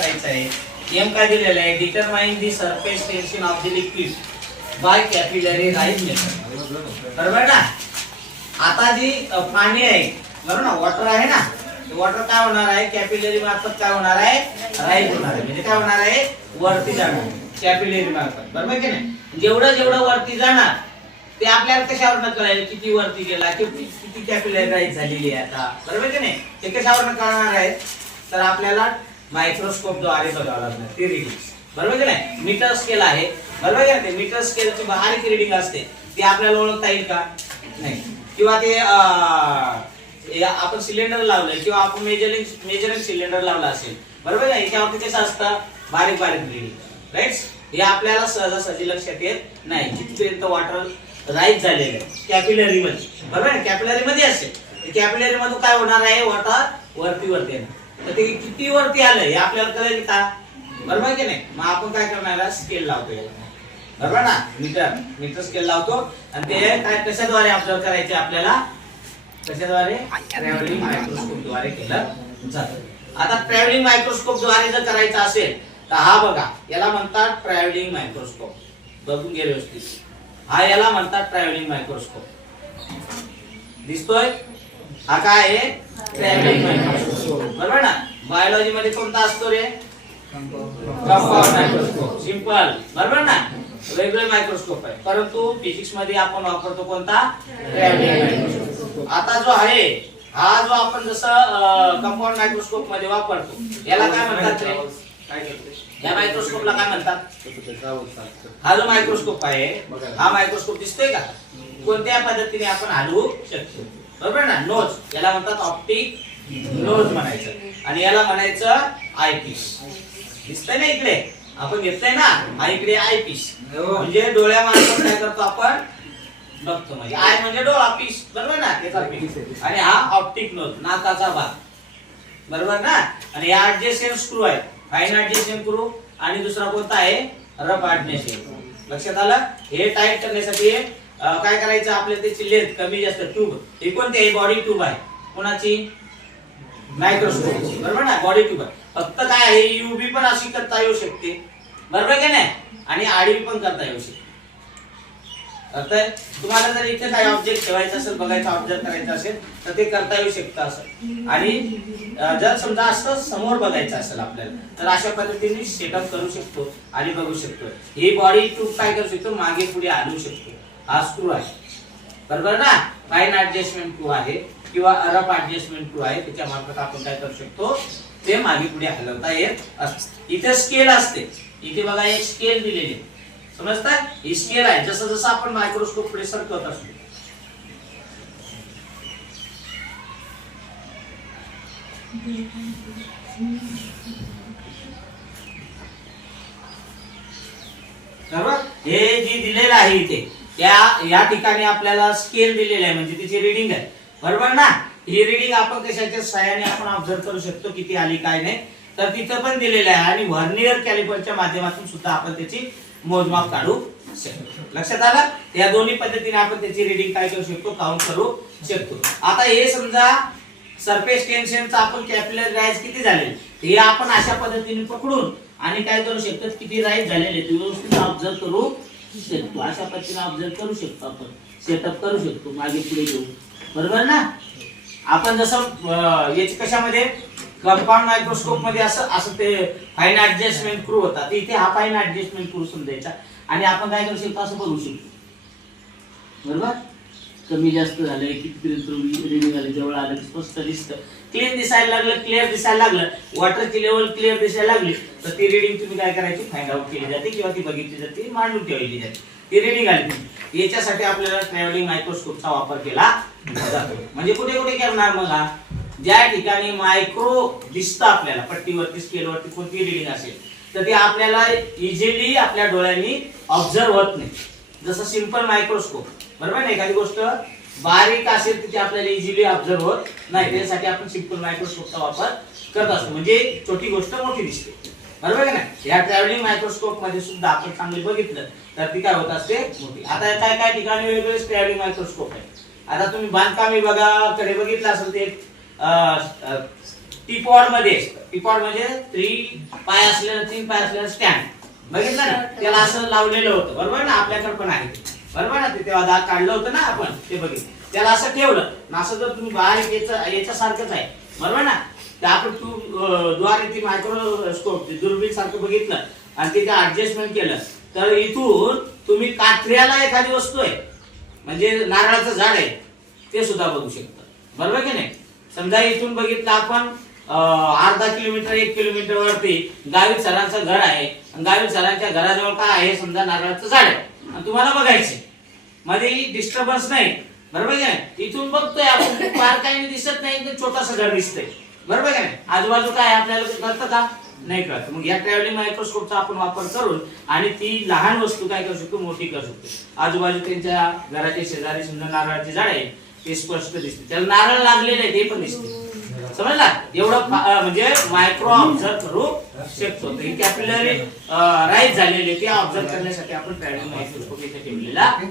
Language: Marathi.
एम काय दिलेलं आहे? Determine the surface tension of the liquid by capillary rise method बरोबर ना? आता जी पाणी आहे बरोबर ना? वॉटर आहे ना? वॉटर काय होणार आहे? कॅपिलरी मार्फत काय होणार आहे? राईज होणार आहे. म्हणजे काय होणार आहे? वरती जाणार. कॅपिलरी मार्फत. बरोबर की नाही? जेवढं जेवढं वरती जाणार ते आपल्याला कशावरनं कळेल? किती वरती गेला किती किती कॅपिलरी राईज झालेली आहे आता? बरोबर की नाही? ते कशावरनं कळणार आहे? तर आपल्याला मायक्रोस्कोपद्वारे बघावं लागणार ते रिडिंग बरोबर की नाही? मीटर स्केल आहे. बरोबर की नाही? ते मीटर स्केलची बारीक रिडिंग असते. ती आपल्याला ओळखता येईल का? नाही. किंवा ते आपण सिलेंडर लावलंय किंवा आपण मेजरिंग मेजरिंग सिलेंडर लावला असेल. बरोबर आहे याच्यावरती कसं असतं? बारीक बारीक रिडिंग राईट हे आपल्याला सहजासहजी लक्षात येत नाही. जिथपर्यंत वॉटर राईज झालेलं आहे. कॅपिलरी मध्ये बरोबर आहे कॅपिलरी मध्ये असेल. कॅपिलरी मधून काय होणार आहे? वॉटर वरती वरती येणार. तर ते किती वरती आलं हे आपल्याला कळेल का? बरोबर की नाही? मग आपण काय करणार स्केल लावतो याला. बरोबर ना? मीटर मीटर स्केल लावतो. आणि ते काय कशाद्वारे ऑब्झर्व करायचे आपल्याला? कशाद्वारे? ट्रॅव्हलिंग मायक्रोस्कोपद्वारे केलं जातं. आता ट्रॅव्हलिंग मायक्रोस्कोपद्वारे जर करायचं असेल तर हा बघा याला म्हणतात ट्रॅव्हलिंग मायक्रोस्कोप बघून गेले व्यवस्थित. हा याला म्हणतात ट्रॅव्हलिंग मायक्रोस्कोप दिसतोय? हा काय आहे? ट्रॅव्हलिंग मायक्रोस्कोप बरोबर ना? बायोलॉजी मध्ये कोणता असतो रे? कंपाऊंड मायक्रोस्कोप सिंपल बरोबर ना? वेगळे मायक्रोस्कोप आहे. परंतु फिजिक्समध्ये आपण वापरतो कोणता? आता जो आहे हा जो आपण जसं कंपाऊंड मायक्रोस्कोपमध्ये वापरतो याला काय म्हणतात रे? या मायक्रोस्कोपला काय म्हणतात? हा जो मायक्रोस्कोप आहे हा मायक्रोस्कोप दिसतोय का? कोणत्या पद्धतीने आपण हलवू शकतो? बरोबर ना? नोज याला म्हणतात ऑप्टिक नोज म्हणायचं. आणि याला म्हणायचं आय पीस दिसतंय ना इकडे? आपण घेतलंय ना? हा इकडे आय पीस म्हणजे डोळ्या मार्फत काय करतो आपण? बघतो. म्हणजे आय म्हणजे डोळा पीस बरोबर ना? त्याचा पीस आणि हा ऑप्टिक नोज नाकाचा भाग. बरोबर ना? आणि हा ऍडजेसेंट स्क्रू आहे. फाईन ऍडजेसेंट स्क्रू आणि दुसरा कोणता आहे? रफ ऍडजेसेंट लक्षात आलं? हे टाईट करण्यासाठी काय करायचं? आपल्याला त्याची लेंथ कमी जास्त ट्यूब ही कोणती? आहे बॉडी ट्यूब आहे. कोणाची? मायक्रोस्कोप बरोबर ना? बॉडी ट्यूबर फक्त काय आहे युबी पण अशी करता येऊ शकते. बरोबर की नाही? आणि आडवी पण करता येऊ शकते. कळतंय तुम्हाला जर इथे काही ऑब्जेक्ट ठेवायचं असेल बघायचं ऑब्जेक्ट करायचं असेल तर ते करता येऊ शकतं असं. आणि जर समजा असं समोर बघायचं असेल आपल्याला तर अशा पद्धतीने सेटअप करू शकतो आणि बघू शकतो. ही बॉडी ट्यूब काय करू शकतो? मागे पुढे आणू शकतो. हा स्क्रू आहे. बरोबर ना? फाईन ऍडजस्टमेंट टू आहे. किंवा रफ ऍडजस्टमेंट टू आहे त्याच्या मार्फत आपण काय करू शकतो? ते मागे पुढे हलवता येत असते. इथे स्केल असते. इथे बघा एक स्केल दिलेली आहे. समजताय? ही स्केल आहे. जसं जसं आपण मायक्रोस्कोप पुढे सरकवत असतो. बरोबर? हे जे दिलेलं आहे इथे त्या या ठिकाणी आपल्याला स्केल दिलेलं आहे. म्हणजे तिची रिडिंग आहे. बरोबर ना? ही रिडिंग आपण कशाच्या सहाय्याने आपण ऑब्झर्व करू शकतो किती आली काय नाही. तर तिथं पण दिलेलं आहे आणि व्हर्नियर कॅलिपरच्या माध्यमातून सुद्धा आपण त्याची मोजमाप काढू शकतो. लक्षात आलं? या दोन्ही पद्धतीने आपण त्याची रिडिंग काय करू शकतो? काउंट करू शकतो. आता हे समजा सरफेस टेन्शनचा आपण कॅपिलर राईज किती झाले? हे आपण अशा पद्धतीने पकडून आणि काय करू शकतो? किती राईज झालेले ते व्यवस्थित ऑब्झर्व करू शकतो. अशा पद्धतीने ऑब्झर्व करू शकतो आपण. सेटअप करू शकतो. मागे पुढे घेऊन. बरोबर ना? आपण जसं याची कशामध्ये? कंपाऊंड मायक्रोस्कोपमध्ये असं असं ते फाईन ऍडजस्टमेंट क्रू होता इथे हा फाईन ऍडजस्टमेंट क्रू समजायचा आणि आपण काय करू शकतो असं बघू शकतो. बरोबर? कमी जास्त झालंय कितीपर्यंत रिडिंग आले जवळ आलं स्पष्ट दिसतं. क्लीन दिसायला लागलं क्लिअर दिसायला लागलं. वॉटरची लेवल क्लिअर दिसायला लागली. तर ती रिडिंग तुम्ही काय करायची? फाइंड आउट केली जाते किंवा ती बघितली जाते मांडून ठेवली जाते. ती रिडिंग आली. याच्यासाठी आपल्याला ट्रॅव्हलिंग मायक्रोस्कोपचा वापर केला. म्हणजे कुठे कुठे करणार मग हा? ज्या ठिकाणी मायक्रो दिसतं आपल्याला पट्टीवरती स्केलवरती कोणती रिडिंग असेल तर ते आपल्याला इझिली आपल्या डोळ्यांनी ऑब्झर्व होत नाही. जसं सिंपल मायक्रोस्कोप बरोबर ना एखादी गोष्ट? बारीक असेल तर ती आपल्याला इझिली ऑब्झर्व होत नाही. त्यासाठी आपण सिंपल मायक्रोस्कोपचा वापर करत असतो. म्हणजे छोटी गोष्ट मोठी दिसते. बरोबर का नाही? या ट्रॅव्हलिंग मायक्रोस्कोपमध्ये सुद्धा आपण चांगले बघितलं तर ती काय होत असते? मोठी. आता काय काय ठिकाणी वेगवेगळे ट्रॅव्हलिंग मायक्रोस्कोप आहे आता तुम्ही बांधकाम विभागाकडे बघितलं असेल ते टीपॉडमध्ये. टीपॉड म्हणजे थ्री पाय असलेलं तीन पाय असलेलं स्टँड बघितलं ना? त्याला असं लावलेलं होतं. बरोबर ना? आपल्याकडे पण आहे. बरोबर ना? ते तेव्हा दाग काढलं होतं ना आपण ते बघितलं. त्याला असं ठेवलं. असं जर तुम्ही बाहेर याचं याच्यासारखंच आहे. बरोबर ना? ते आपण तू द्वारे ती मायक्रोस्कोप दुर्बीण सारखं बघितलं. आणि तिथे ऍडजस्टमेंट केलं. तर इथून तुम्ही कात्र्याला एखादी वस्तू आहे. म्हणजे नारळाचं झाड आहे ते सुद्धा बघू शकतात बरोबर की नाही? समजा इथून बघितलं आपण अर्धा किलोमीटर एक किलोमीटर वरती गावी सरांचं घर आहे. गावी सरांच्या घराजवळ काय आहे? समजा नारळाचं झाड आहे. आणि तुम्हाला बघायचे मध्ये डिस्टर्बन्स नाही. बरोबर की नाही? इथून बघतोय आपण फार काही दिसत नाही तर छोटासा घर दिसतंय. बरोबर की नाही? आजूबाजू काय आहे आपल्याला कळतं का? नाही कळत. मग या ट्रॅव्हलिंग मायक्रोस्कोपचा आपण वापर करून आणि ती लहान वस्तू काय करू शकतो? मोठी करू शकतो. आजूबाजू त्यांच्या घराच्या शेजारी सुंदर नारळाची झाड आहे ते स्पष्ट दिसते. त्याला नारळ लागलेले आहे ते पण दिसते. समजला? एवढं म्हणजे मायक्रो ऑब्झर्व करू शकतो. तर कॅपिलरी राईज झालेली ते ऑब्झर्व करण्यासाठी आपण ट्रॅव्हलिंग मायक्रोस्कोप इथे ठेवलेला आहे.